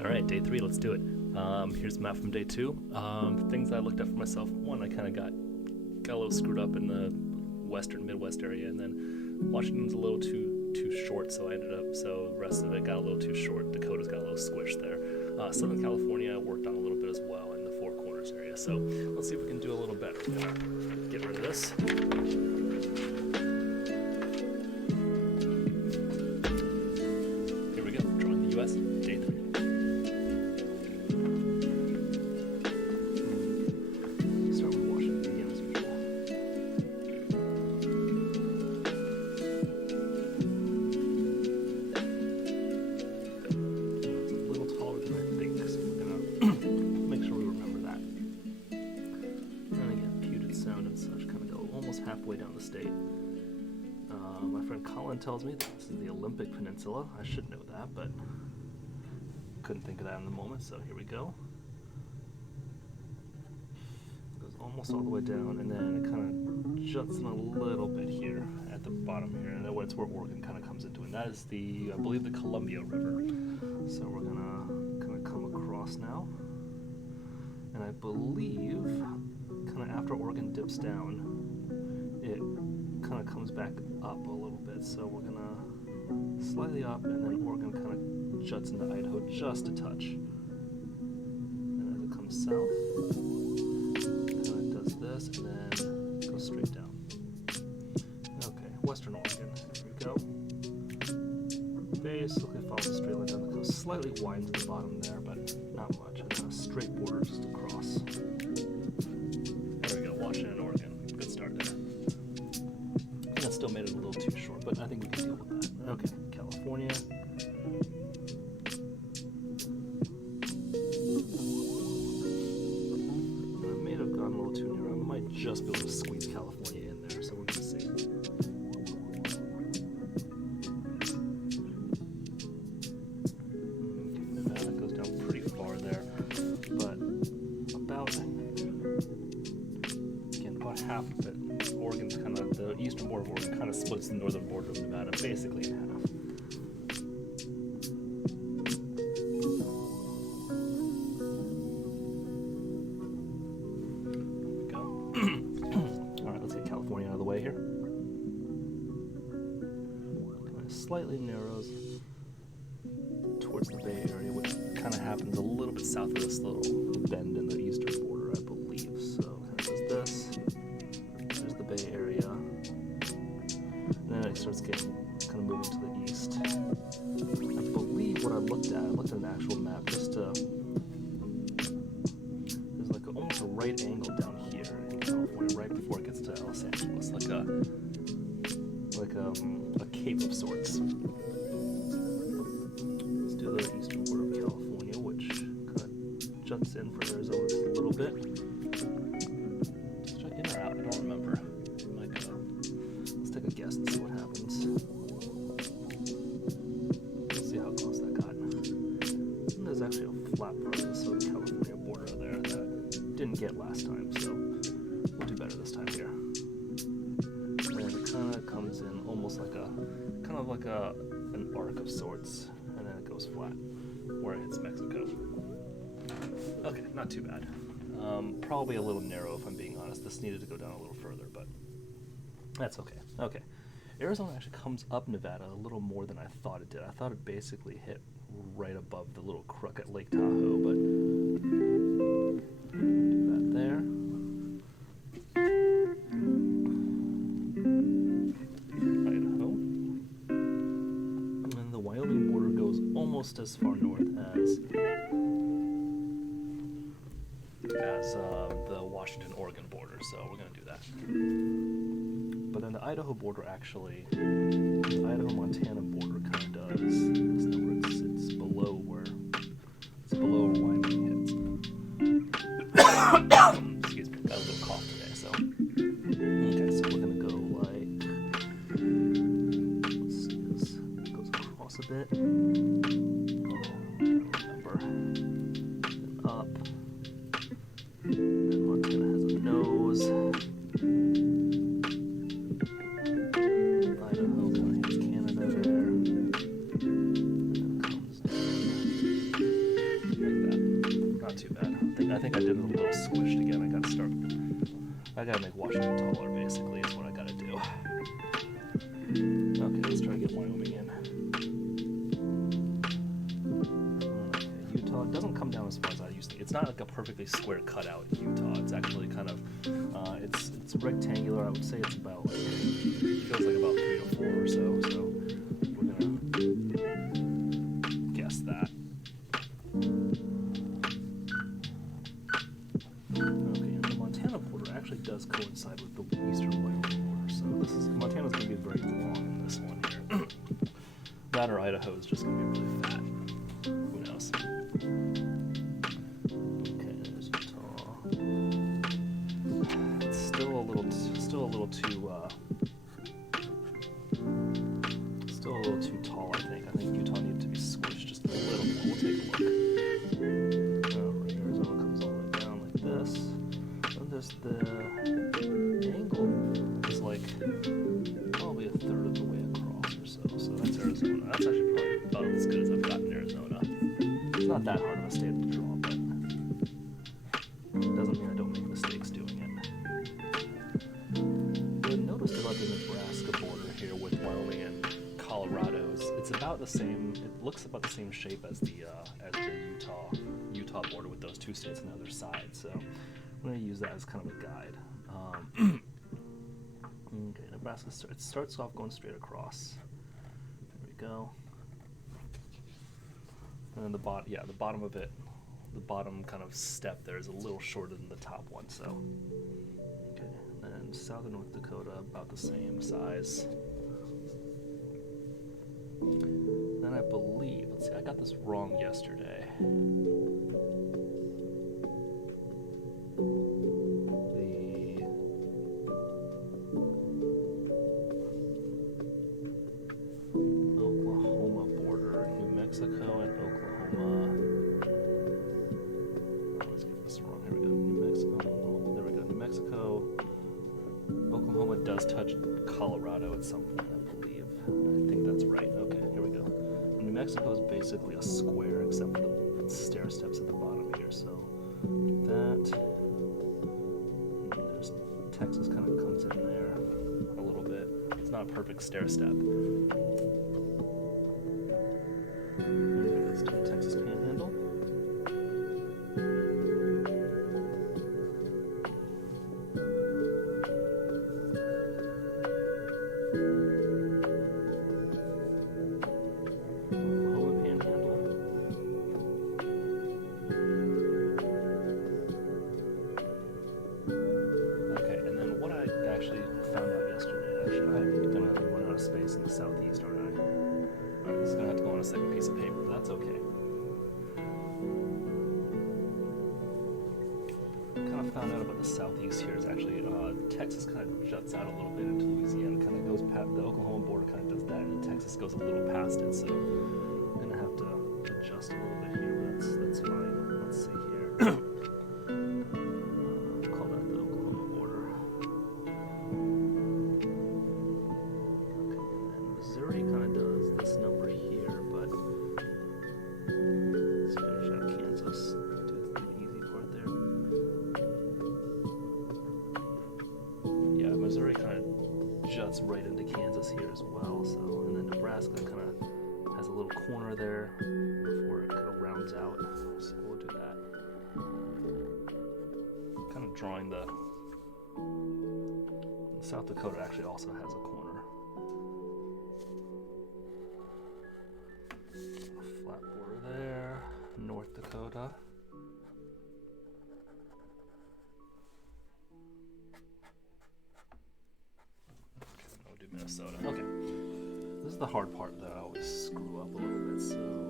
All right, day 3, let's do it. Here's the map from day 2. Things I looked at for myself. One, I kind of got a little screwed up in the western Midwest area, and then Washington's a little too short, so the rest of it got a little too short. Dakota's got a little squished there. Southern California I worked on a little bit as well in the Four Corners area, so let's see if we can do a little better. We're gonna get rid of this. Here we go, drawing the U.S., day 3. Start with Washington again as usual. It's a little taller than I think, so we're gonna make sure we remember that. And again, puted sound and such kind of go almost halfway down the state. My friend Colin tells me that this is the Olympic Peninsula. I should know that, but couldn't think of that in the moment, so here we go. It goes almost all the way down, and then it kind of juts in a little bit here at the bottom here, and that's where Oregon kind of comes into, and that is I believe, the Columbia River. So we're gonna kind of come across now, and I believe kind of after Oregon dips down, it kind of comes back up a little bit. So we're gonna slightly up, and then Oregon kind of juts into Idaho just a touch. And as it comes south, kind of does this, and then goes straight down. Okay, Western Oregon. Here we go. Basically follows a straight line down the coast. Slightly winds at the bottom there, but not much. And then a straight border just across. There we go, Washington, Oregon. Good start there. That still made it a little too short, but I think we can deal with that. Okay, California. I may have gone a little too near. I might just be able to squeeze California in there, so we're going to see. Nevada goes down pretty far there, but about half of it. Oregon's kind of, the eastern border of Oregon kind of splits the northern border of Nevada basically in half. There we go. Alright, let's get California out of the way here. Kind of slightly narrows towards the Bay Area, which kind of happens a little bit south of this little bend in the eastern border, I believe. So kind of does this. Bay Area, and then it starts getting kind of moving to the east. I believe what I looked at an actual map just to, there's like almost a right angle down here in California right before it gets to Los Angeles, like a cape of sorts. Let's do the eastern border of California, which kind of juts in for Arizona just a little bit. Just check in or out, I don't remember. Take a guess and see what happens. Let's see how close that got. And there's actually a flat part of the Southern California border there that didn't get last time, so we'll do better this time here. And it kind of comes in almost like an arc of sorts, and then it goes flat where it hits Mexico. Okay, not too bad. Probably a little narrow if I'm being honest. This needed to go down a little further, but that's okay. Okay. Arizona actually comes up Nevada a little more than I thought it did. I thought it basically hit right above the little crook at Lake Tahoe, but do that there. Idaho. And then the Wyoming border goes almost as far north as the Washington-Oregon border, so we're going to do that. But then the Idaho border actually, the Idaho-Montana border kind of does this number. It's below where Wyoming hits. Excuse me, got a little cough today, so. Okay, so we're gonna go like, let's see, this goes across a bit. Remember, then up. Then Montana has a nose. Idaho kind of hits Canada there. And then it comes down. too bad. I think I did it a little squished again. I gotta make Washington taller, basically, is what I gotta do. Okay, let's try to get Wyoming in. Okay, Utah, it doesn't come down as far as I used to. It's not like a perfectly square cutout in Utah. It's actually kind of, it's rectangular. I would say it's about, like, feels like about 3 to 4 or so. So we're gonna guess that. Okay, and the Montana border actually does coincide with the eastern Wyoming border. So Montana's gonna be very long in this one here. That or Idaho is just gonna be really fat. Who knows? Okay, there's Utah. It's still a little too tall. I think Utah needed to be squished just a little more. We'll take a look. Arizona comes all the way down like this. Then there's the angle is like probably a third of the way across or so. So that's Arizona. That's actually probably about as good as I've gotten in Arizona. It's not that hard of a state to draw, but it doesn't mean I don't make mistakes doing it. What I noticed about the Nebraska border here with Wyoming and Colorado's, it's about the same. It looks about the same shape as the Utah border with those two states on the other side. So I'm going to use that as kind of a guide. Okay, Nebraska it starts off going straight across. There we go. And then the bottom of it, the bottom kind of step there is a little shorter than the top one. So okay, and then southern North Dakota about the same size. Then I believe, let's see, I got this wrong yesterday. The Oklahoma border, New Mexico and Oklahoma. I always get this wrong. Here we go. New Mexico. There we go. New Mexico. Oklahoma does touch Colorado at some point, I believe. I think that's right. Okay, here we go. New Mexico is basically a square except for the stair steps at the bottom here. So that. And there's Texas kind of comes in there a little bit. It's not a perfect stair step. Let's do the Texas Panhandle. Southeast, aren't I? Alright, this is going to have to go on a second piece of paper, but that's okay. Kind of found out about the southeast here is actually Texas kind of juts out a little bit into Louisiana, kind of goes past the Oklahoma border, kind of does that, and Texas goes a little past it, so I'm going to have to adjust a little bit here, but that's fine. Let's see here. Call that the Oklahoma border. Missouri kind of does this number here, but let's finish out Kansas. Do the easy part there. Yeah, Missouri kind of juts right into Kansas here as well. So, and then Nebraska kind of has a little corner there before it kind of rounds out. So we'll do that. Kind of drawing the South Dakota actually also has a corner. Flat border there. North Dakota. Okay, I'll do Minnesota. Okay. This is the hard part that I always screw up a little bit, so I'm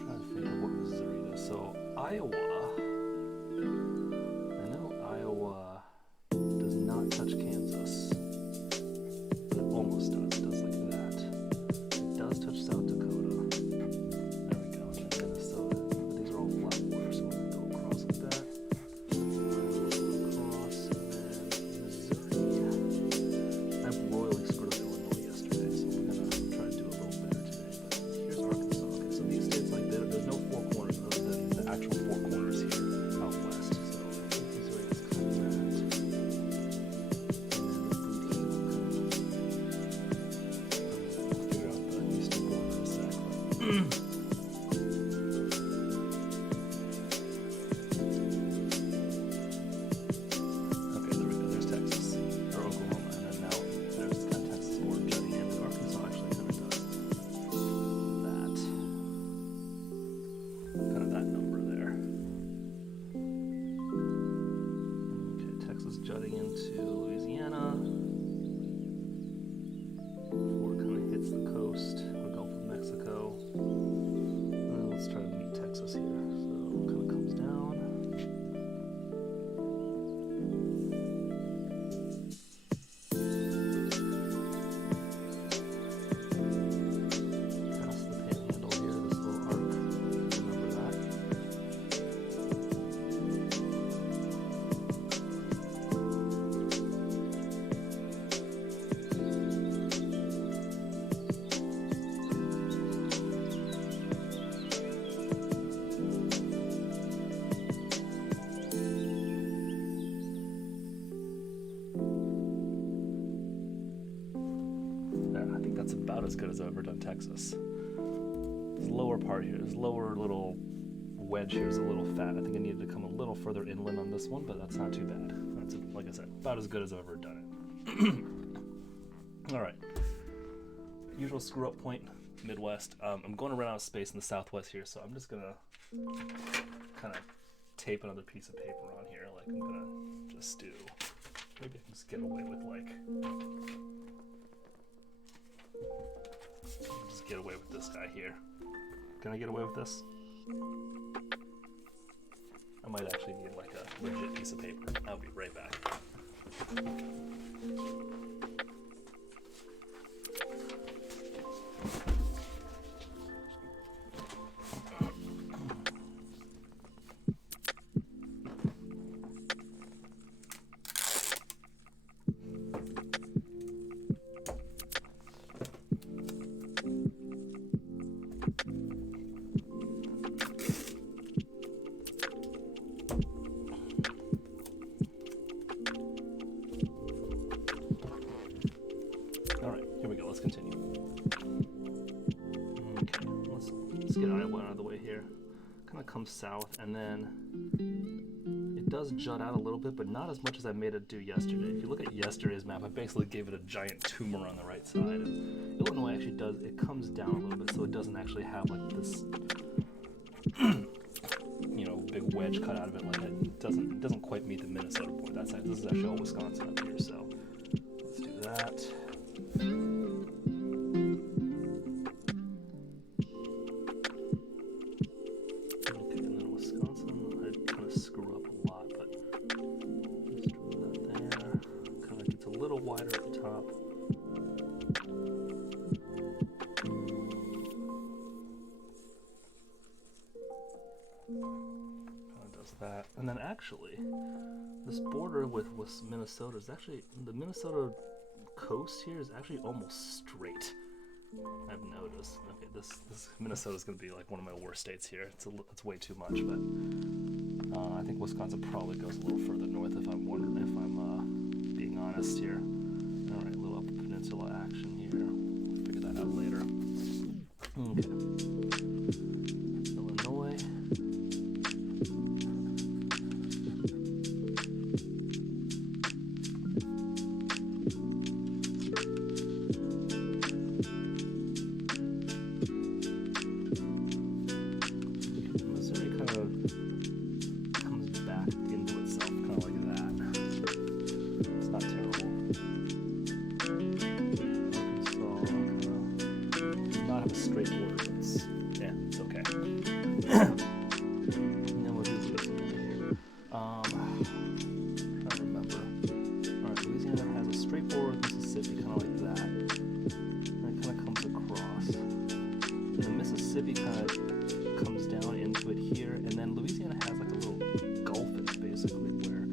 trying to think of what Missouri does. So Iowa. I know Iowa does not touch Kansas, but it almost does. It does like that. It does touch South Dakota. There we go. And Minnesota. But these are all flat borders, so we're going to go across like that. Across, and then Missouri. I royally screwed up Illinois yesterday, so we're going to try to do a little better today. But here's Arkansas. Okay, so these states, like, there's no four corners other than the Okay, there we go. There's Texas or Oklahoma, and then now there's kind of Texas border jutting in. Arkansas actually kind of does that number there. Okay, Texas jutting into Louisiana before it kind of hits the coast, the Gulf of Mexico. And then let's try to meet Texas here. So it kind of comes down. Past the panhandle here, this little arc. Remember that. I think that's about as good as I've ever done Texas. This lower part here, this lower little wedge here is a little fat. I think I needed to come a little further inland on this one, but that's not too bad. That's, like I said, about as good as I've ever done it. All right. Usual screw up point, Midwest. I'm going to run out of space in the Southwest here, so I'm just going to kind of tape another piece of paper on here. Like I'm going to just do, maybe I can just get away with just get away with this guy here. Can I get away with this? I might actually need like a legit piece of paper. I'll be right back. Let's continue. Okay, let's get Iowa out of the way here. Kind of comes south, and then it does jut out a little bit, but not as much as I made it do yesterday. If you look at yesterday's map, I basically gave it a giant tumor on the right side. And Illinois actually does, it comes down a little bit, so it doesn't actually have like this, big wedge cut out of it. Like it doesn't quite meet the Minnesota border. That's this is actually all Wisconsin up here. So let's do that. Wider at the top. Kind of does that. And then actually, this border with Minnesota is actually, the Minnesota coast here is actually almost straight. I've noticed. Okay, this Minnesota is going to be like one of my worst states here. It's way too much, but I think Wisconsin probably goes a little further north if I'm being honest here. All right, a little upper peninsula action here. We'll figure that out later. Okay. Illinois. Missouri kind of comes back into itself, kind of like that. It's not terrible. Not have a straight border, but it's okay. And then we'll do Louisiana here. Trying to remember. Alright, Louisiana has a straight border with Mississippi, kind of like that. And it kind of comes across. And the Mississippi kind of comes down into it here, and then Louisiana has like a little gulf in it, basically, where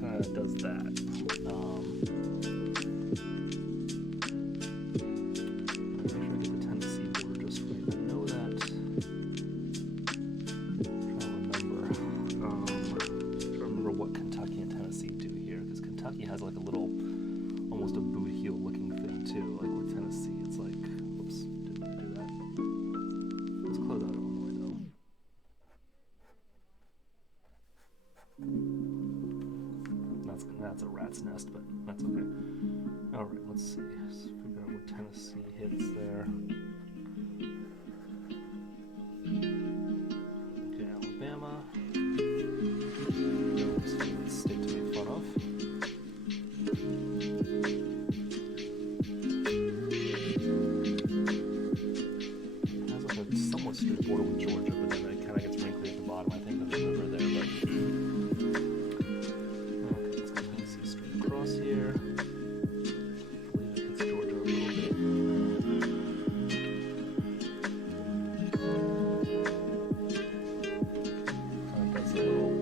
kind of does that. Kentucky has like a little, almost a boot heel looking thing let's see. Let's figure out where Tennessee hits there. Okay, Alabama. Let's see what state to make fun of. It has like a somewhat straight border with Georgia, but then it kind of gets wrinkly at the bottom. I think there's a river there, but okay, let's go Tennessee straight across here. I believe it hits Georgia a little bit. Kind of does a little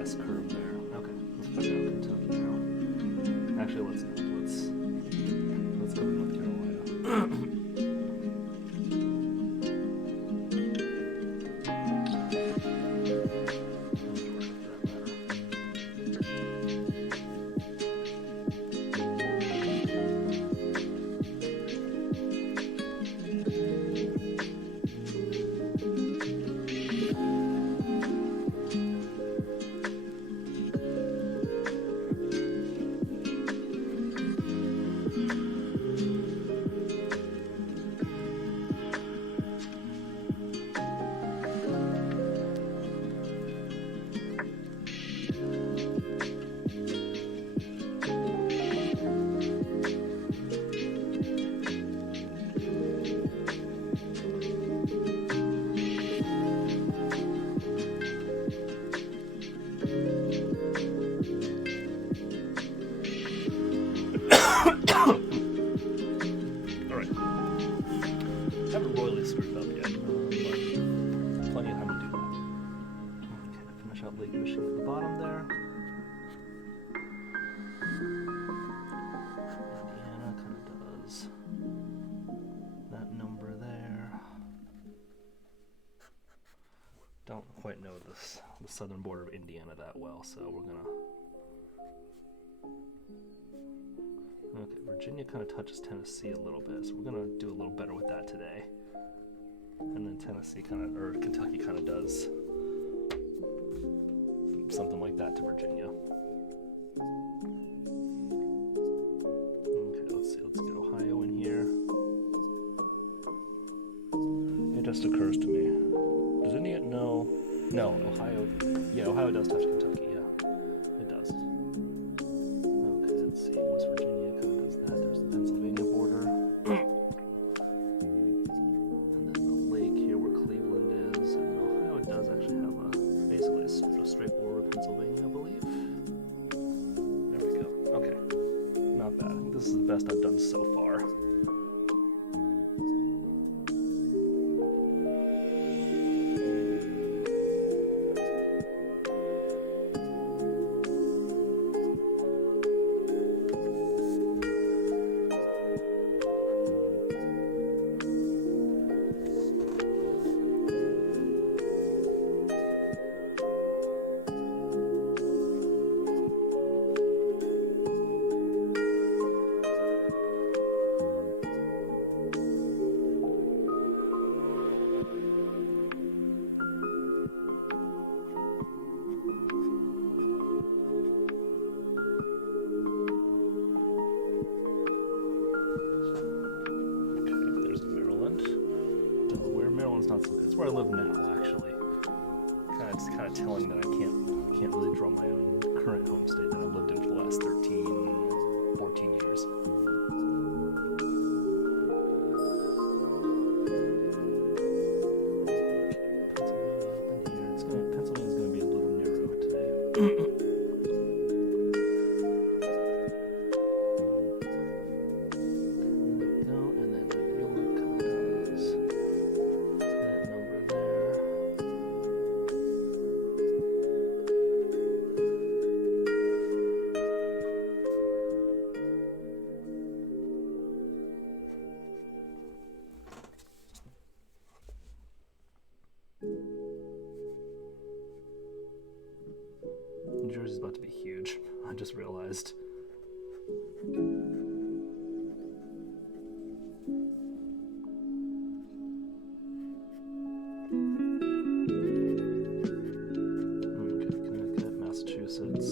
S curve there. Okay, let's check out Kentucky now. Actually, let's go to North Carolina. Alright. Haven't royally screwed up yet, but plenty of time to do that. Okay, finish out Lake Michigan at the bottom there. Indiana kind of does that number there. Don't quite know the southern border of Indiana that well, so we're gonna. Okay, Virginia kind of touches Tennessee a little bit, so we're gonna do a little better with that today. And then Tennessee or Kentucky kind of does something like that to Virginia. Okay, let's see, let's get Ohio in here. It just occurs to me. Does Indiana? No, Ohio. Yeah, Ohio does touch Kentucky, yeah. It does. Okay, let's see, West Virginia kind of does that. There's the Pennsylvania border. And then the lake here where Cleveland is. And then Ohio does actually have basically a straight border with Pennsylvania, I believe. There we go. Okay. Not bad. I think this is the best I've done so far. Not so good. It's where I live now, actually. It's kind of telling that I can't really draw my own current home state that I've lived in for the last 13, 14 years. Pennsylvania's gonna be a little narrow today. New Jersey's about to be huge, I just realized. Okay, Connecticut, Massachusetts.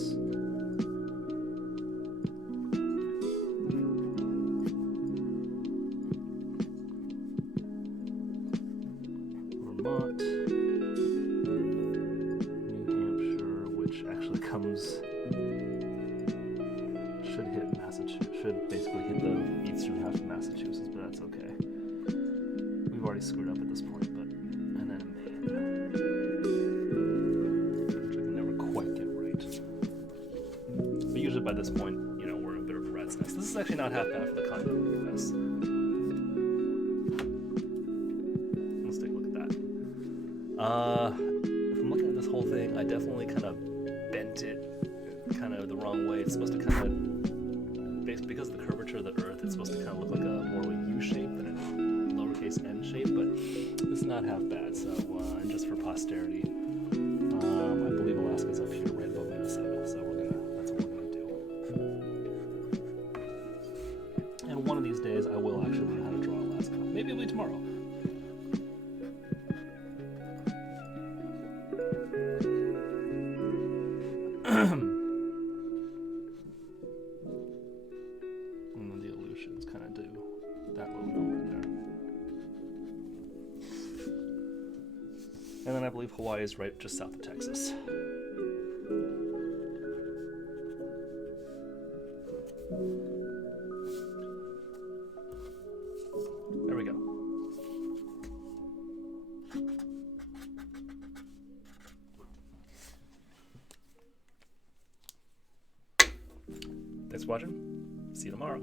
should basically hit the eastern half of Massachusetts, but that's okay. We've already screwed up at this point, but and then Maine, which I can never quite get right. But usually by this point, you know, we're a bit of a rat's nest. This is actually not half bad for the continental U.S. Let's take a look at that. If I'm looking at this whole thing, I definitely kind of bent it kind of the wrong way. It's supposed to kind of, because of the curvature of the Earth, it's supposed to kind of look like a more of a U shape than a lowercase n shape, but it's not half bad. So, and just for posterity, I believe Alaska's up here right above Minnesota, so that's what we're gonna do. And one of these days, I will actually learn how to draw Alaska. Maybe it'll be tomorrow. And then the Aleutians kind of do that little number there. And then I believe Hawaii is right just south of Texas. There we go. Thanks for watching. See you tomorrow.